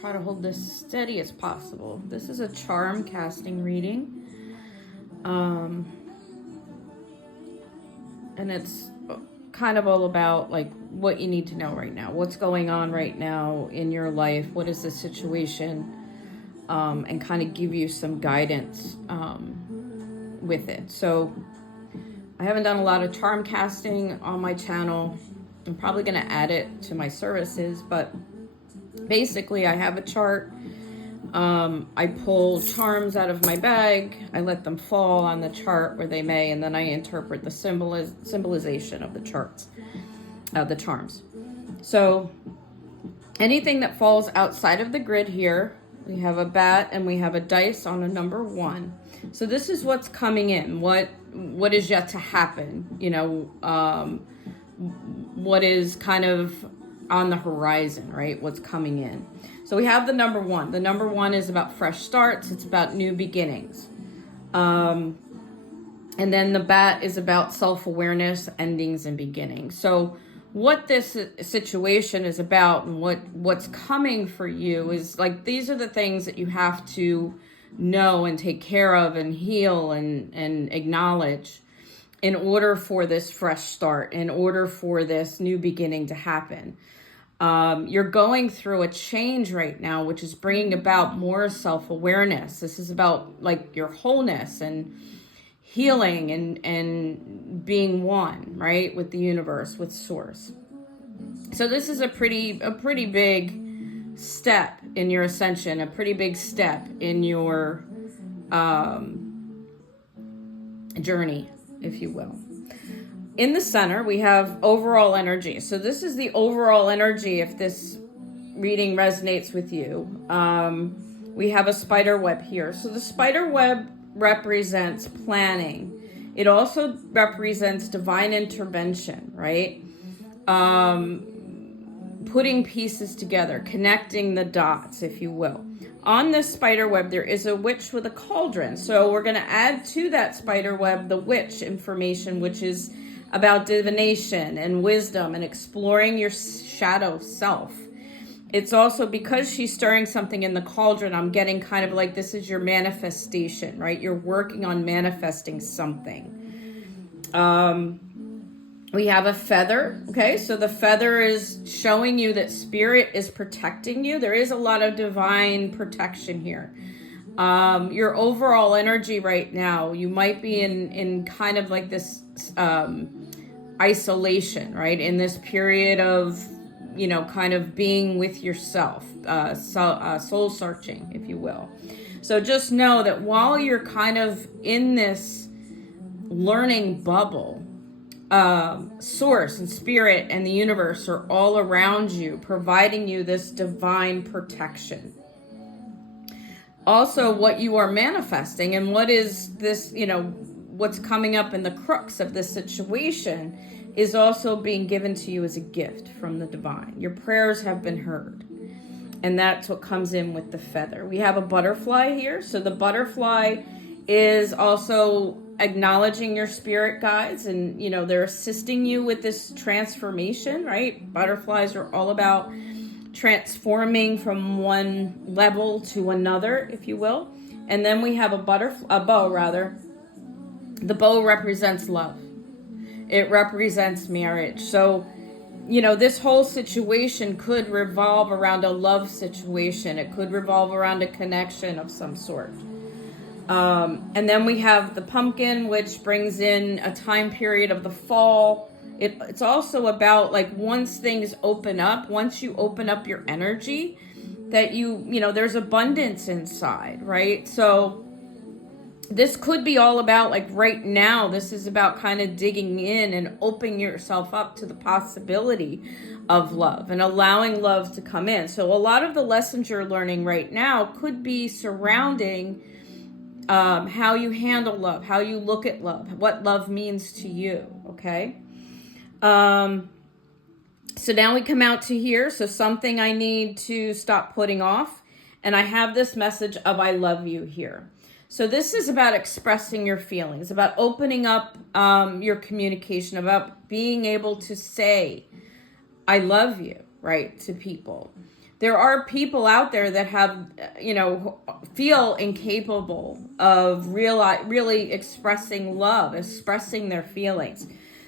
try to hold this steady as possible. This is a charm casting reading. And it's kind of all about like what you need to know right now. What's going on right now in your life? What is the situation? And kind of give you some guidance with it. So I haven't done a lot of charm casting on my channel. I'm probably going to add it to my services, but basically I have a chart. I pull charms out of my bag. I let them fall on the chart where they may, and then I interpret the symbolization of the charts, the charms. So anything that falls outside of the grid here, we have a bat and we have a dice on a number 1. So this is what's coming in, what is yet to happen, what is kind of on the horizon, right? What's coming in. So we have the number 1. The number 1 is about fresh starts. It's about new beginnings. And then the bat is about self-awareness, endings, and beginnings. So what this situation is about and what's coming for you is like, these are the things that you have to know and take care of and heal and acknowledge in order for this fresh start, in order for this new beginning to happen. You're going through a change right now, which is bringing about more self-awareness. This is about like your wholeness and healing and being one, right, with the universe, with source. So this is a pretty big step in your ascension, a pretty big step in your journey, if you will. In the center, we have overall energy. So this is the overall energy if this reading resonates with you. We have a spider web here. So the spider web represents planning. It also represents divine intervention, right? Putting pieces together, connecting the dots, if you will. On this spider web, there is a witch with a cauldron. So we're going to add to that spider web the witch information, which is about divination and wisdom and exploring your shadow self. It's also because she's stirring something in the cauldron, I'm getting kind of like this is your manifestation, right? You're working on manifesting something. We have a feather, okay? So the feather is showing you that spirit is protecting you. There is a lot of divine protection here. Your overall energy right now, you might be in kind of like this isolation, right? In this period of, kind of being with yourself, soul searching, if you will. So just know that while you're kind of in this learning bubble, source and spirit and the universe are all around you, providing you this divine protection. Also, what you are manifesting and what is this, what's coming up in the crux of this situation is also being given to you as a gift from the divine. Your prayers have been heard. And that's what comes in with the feather. We have a butterfly here. So the butterfly is also acknowledging your spirit guides and, they're assisting you with this transformation, right? Butterflies are all about transforming from one level to another, if you will. And then we have a bow rather. The bow represents love. It represents marriage. So, this whole situation could revolve around a love situation. It could revolve around a connection of some sort. And then we have the pumpkin, which brings in a time period of the fall. It's also about like once things open up, once you open up your energy, that there's abundance inside, right? So this could be all about like right now, this is about kind of digging in and opening yourself up to the possibility of love and allowing love to come in. So a lot of the lessons you're learning right now could be surrounding how you handle love, how you look at love, what love means to you, okay? So now we come out to here. So something I need to stop putting off. And I have this message of I love you here. So this is about expressing your feelings, about opening up your communication, about being able to say, I love you, right, to people. there are people out there that have, feel incapable of really expressing love, expressing their feelings.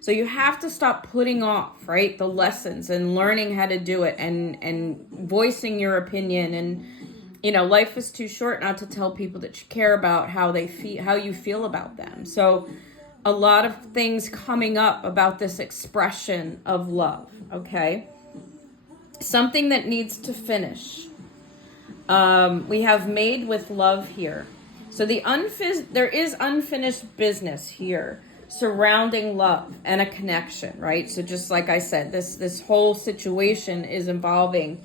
So you have to stop putting off, right, the lessons and learning how to do it and voicing your opinion. And, life is too short not to tell people that you care about how they feel, how you feel about them. So a lot of things coming up about this expression of love, okay? Something that needs to finish. We have made with love here. So there is unfinished business here surrounding love and a connection, right? So just like I said, this whole situation is involving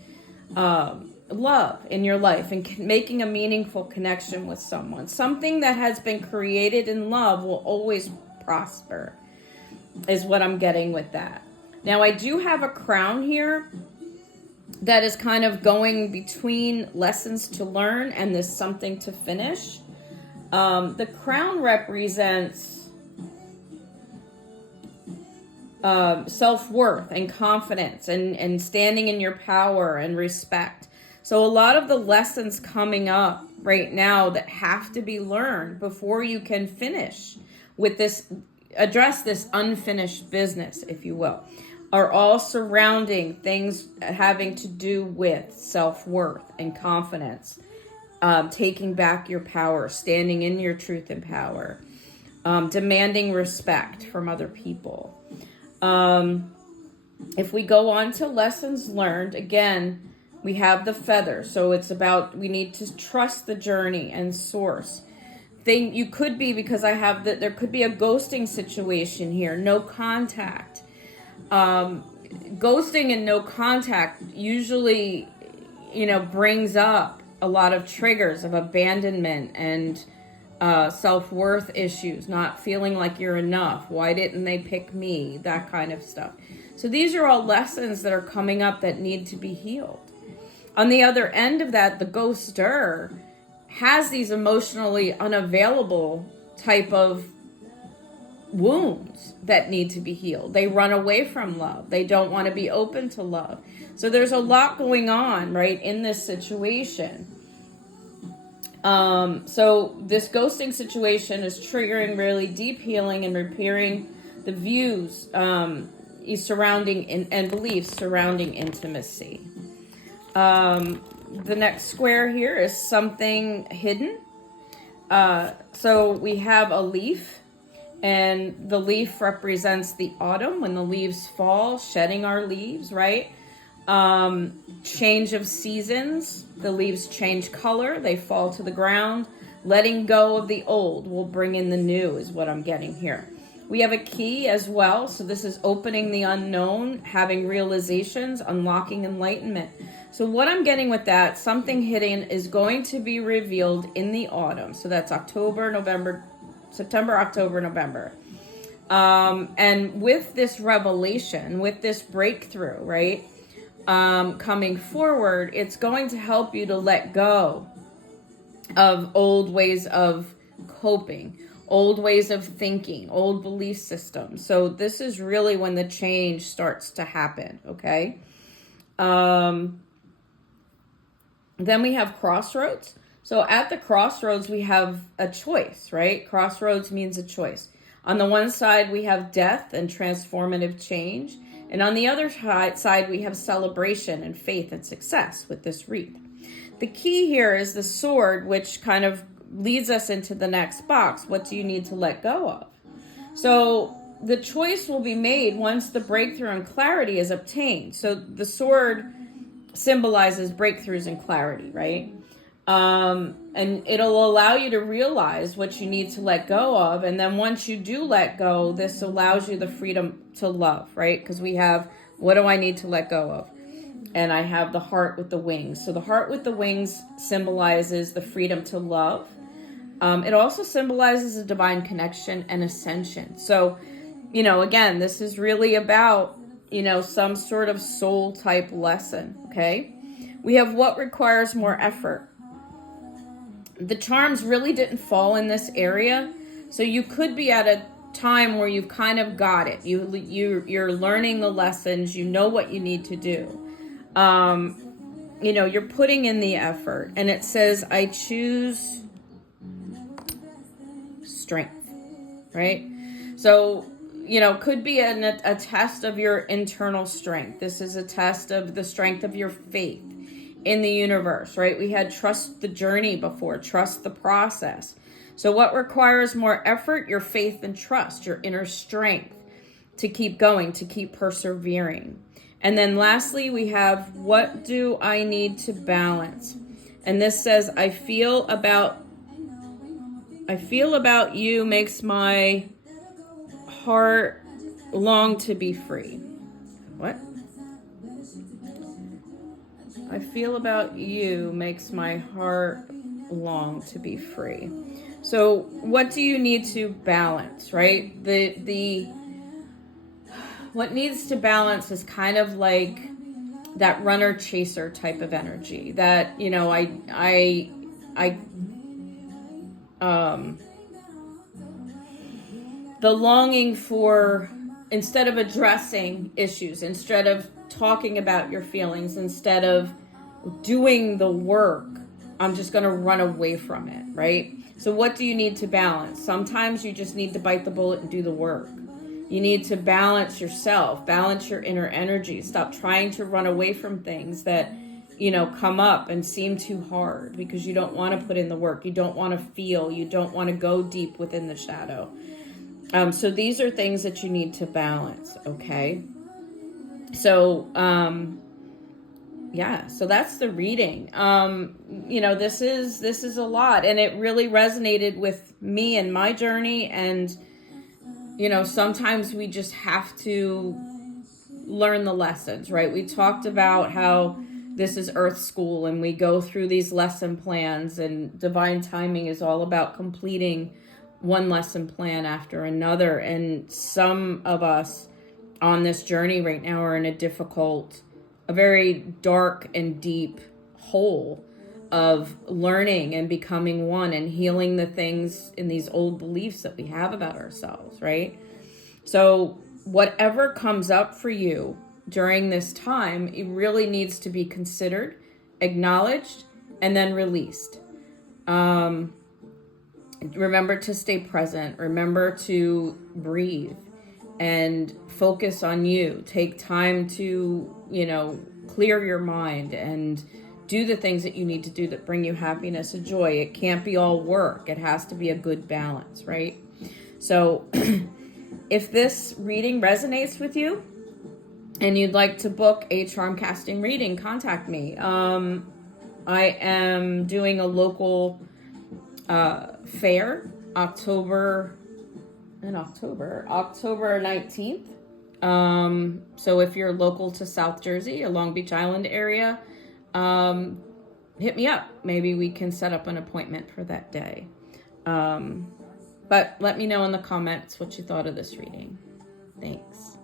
love in your life and making a meaningful connection with someone. Something that has been created in love will always prosper, is what I'm getting with that. Now, I do have a crown here that is kind of going between lessons to learn and this something to finish. The crown represents self-worth and confidence and standing in your power and respect. So a lot of the lessons coming up right now that have to be learned before you can finish with this, address this unfinished business, if you will, are all surrounding things having to do with self-worth and confidence, taking back your power, standing in your truth and power, demanding respect from other people. If we go on to lessons learned, again, we have the feather. So it's about, we need to trust the journey and source. You could be, because I have that, there could be a ghosting situation here, no contact. Ghosting and no contact usually, brings up a lot of triggers of abandonment and self-worth issues, not feeling like you're enough. Why didn't they pick me? That kind of stuff. So these are all lessons that are coming up that need to be healed. On the other end of that, the ghoster has these emotionally unavailable type of wounds that need to be healed. They run away from love. They don't want to be open to love. So there's a lot going on, right, in this situation. So this ghosting situation is triggering really deep healing and repairing the views surrounding and beliefs surrounding intimacy. The next square here is something hidden. So we have a leaf, and the leaf represents the autumn, when the leaves fall, shedding our leaves, right? Change of seasons. The leaves change color. They fall to the ground. Letting go of the old will bring in the new, is what I'm getting here. We have a key as well. So this is opening the unknown, having realizations, unlocking enlightenment. So what I'm getting with that, something hidden is going to be revealed in the autumn. So that's September, October, November. And with this revelation, with this breakthrough, right, coming forward, it's going to help you to let go of old ways of coping, old ways of thinking, old belief systems. So this is really when the change starts to happen, okay? Then we have crossroads. So at the crossroads, we have a choice, right? Crossroads means a choice. On the one side, we have death and transformative change. And on the other side, we have celebration and faith and success with this wreath. The key here is the sword, which kind of leads us into the next box. What do you need to let go of? So the choice will be made once the breakthrough and clarity is obtained. So the sword symbolizes breakthroughs and clarity, right? And it'll allow you to realize what you need to let go of. And then once you do let go, this allows you the freedom to love, right? Because we have, what do I need to let go of? And I have the heart with the wings. So the heart with the wings symbolizes the freedom to love. It also symbolizes a divine connection and ascension. So, again, this is really about, some sort of soul type lesson, okay? We have what requires more effort. The charms really didn't fall in this area. So you could be at a time where you've kind of got it. You're learning the lessons. You know what you need to do. you're putting in the effort, and it says, I choose strength, right? So, could be a test of your internal strength. This is a test of the strength of your faith in the universe, right? We had trust the journey before, trust the process. So what requires more effort? Your faith and trust, your inner strength to keep going, to keep persevering. And then lastly, we have, what do I need to balance? And this says, I feel about you makes my heart long to be free. What? I feel about you makes my heart long to be free. So what do you need to balance, right? What needs to balance is kind of like that runner chaser type of energy that, the longing for, instead of addressing issues, instead of talking about your feelings, instead of doing the work, I'm just going to run away from it, right? So what do you need to balance? Sometimes you just need to bite the bullet and do the work. You need to balance yourself, balance your inner energy. Stop trying to run away from things that, come up and seem too hard, because you don't want to put in the work. You don't want to feel. You don't want to go deep within the shadow. So these are things that you need to balance, okay? So, so that's the reading. This is a lot, and it really resonated with me and my journey. And, sometimes we just have to learn the lessons, right? We talked about how this is Earth School, and we go through these lesson plans, and divine timing is all about completing one lesson plan after another. And some of us on this journey right now are in a very dark and deep hole of learning and becoming one and healing the things in these old beliefs that we have about ourselves, right? So whatever comes up for you during this time, it really needs to be considered, acknowledged, and then released. Remember to stay present. Remember to breathe and focus on you. Take time to, clear your mind and do the things that you need to do that bring you happiness and joy. It can't be all work. It has to be a good balance, right? So if this reading resonates with you and you'd like to book a charm casting reading, contact me. I am doing a local fair October 19th. So if you're local to South Jersey, a Long Beach Island area, hit me up. Maybe we can set up an appointment for that day. But let me know in the comments what you thought of this reading. Thanks.